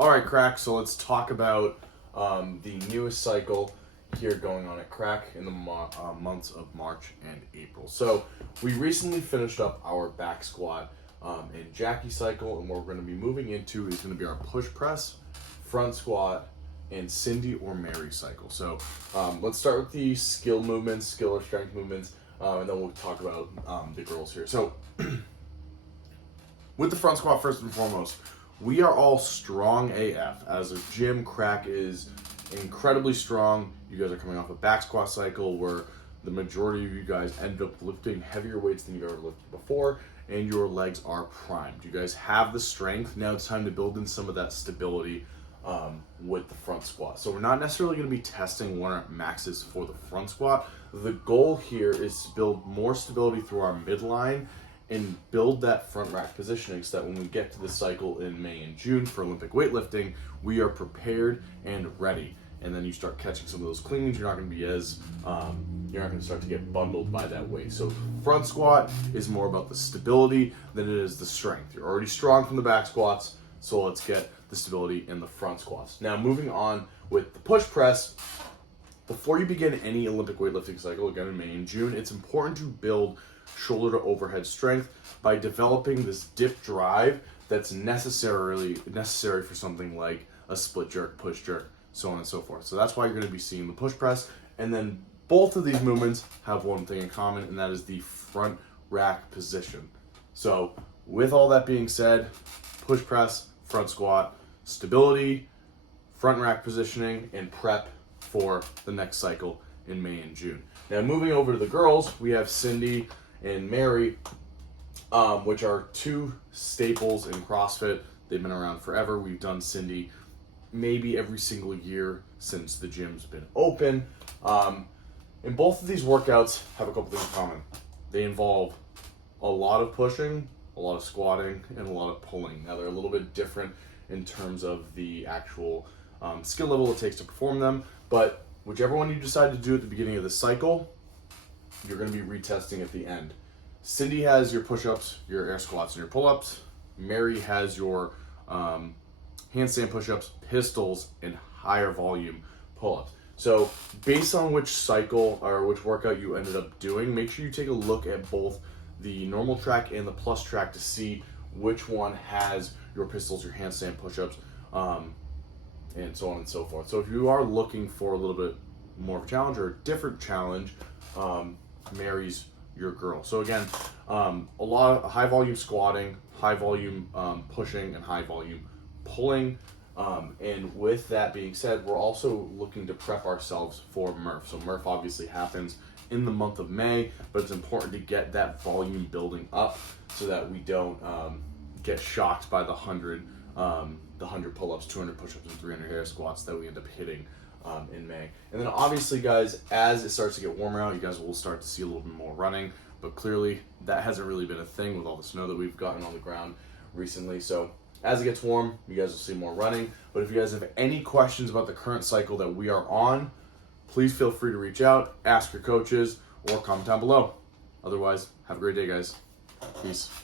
All right, Craic, so let's talk about the newest cycle here going on at Craic in the months of March and April. So we recently finished up our back squat in Jackie cycle, and what we're going to be moving into is going to be our push press, front squat, and Cindy or Mary cycle. So let's start with the skill movements, skill or strength movements, and then we'll talk about the girls here. So with the front squat, first and foremost, we are all strong AF. As a gym, Craic is incredibly strong. You guys are coming off a back squat cycle where the majority of you guys end up lifting heavier weights than you've ever lifted before, and your legs are primed. You guys have the strength. Now it's time to build in some of that stability with the front squat. So we're not necessarily going to be testing what our max is for the front squat. The goal here is to build more stability through our midline and build that front rack positioning so that when we get to the cycle in May and June for Olympic weightlifting, we are prepared and ready. And then you start catching some of those cleans. You're not going to be as, you're not going to start to get bundled by that weight. So front squat is more about the stability than it is the strength. You're already strong from the back squats, so let's get the stability in the front squats. Now moving on with the push press, before you begin any Olympic weightlifting cycle, again in May and June, it's important to build shoulder to overhead strength by developing this dip drive that's necessary for something like a split jerk, push jerk, so on and so forth. So that's why you're going to be seeing the push press. And then both of these movements have one thing in common, and that is the front rack position. So with all that being said, push press, front squat, stability, front rack positioning, and prep for the next cycle in May and June. Now moving over to the girls, we have Cindy and Mary, which are two staples in CrossFit. They've been around forever. We've done Cindy maybe every single year since the gym's been open. And both of these workouts have a couple things in common. They involve a lot of pushing, a lot of squatting, and a lot of pulling. Now they're a little bit different in terms of the actual skill level it takes to perform them, but whichever one you decide to do at the beginning of the cycle, you're going to be retesting at the end. Cindy has your push-ups, your air squats, and your pull-ups. Mary has your handstand push-ups, pistols, and higher volume pull-ups. So based on which cycle or which workout you ended up doing, make sure you take a look at both the normal track and the plus track to see which one has your pistols, your handstand push-ups, and so on and so forth. So if you are looking for a little bit more of a challenge or a different challenge, Mary's your girl. So again, a lot of high volume squatting, high volume pushing, and high volume pulling. And with that being said, we're also looking to prep ourselves for Murph. So Murph obviously happens in the month of May, but it's important to get that volume building up so that we don't get shocked by the 100 pull-ups, 200 push-ups, and 300 air squats that we end up hitting in May. And then obviously, guys, as it starts to get warmer out, you guys will start to see a little bit more running, but clearly that hasn't really been a thing with all the snow that we've gotten on the ground recently. So as it gets warm, you guys will see more running. But if you guys have any questions about the current cycle that we are on, please feel free to reach out, ask your coaches, or comment down below. Otherwise, have a great day, guys. Peace.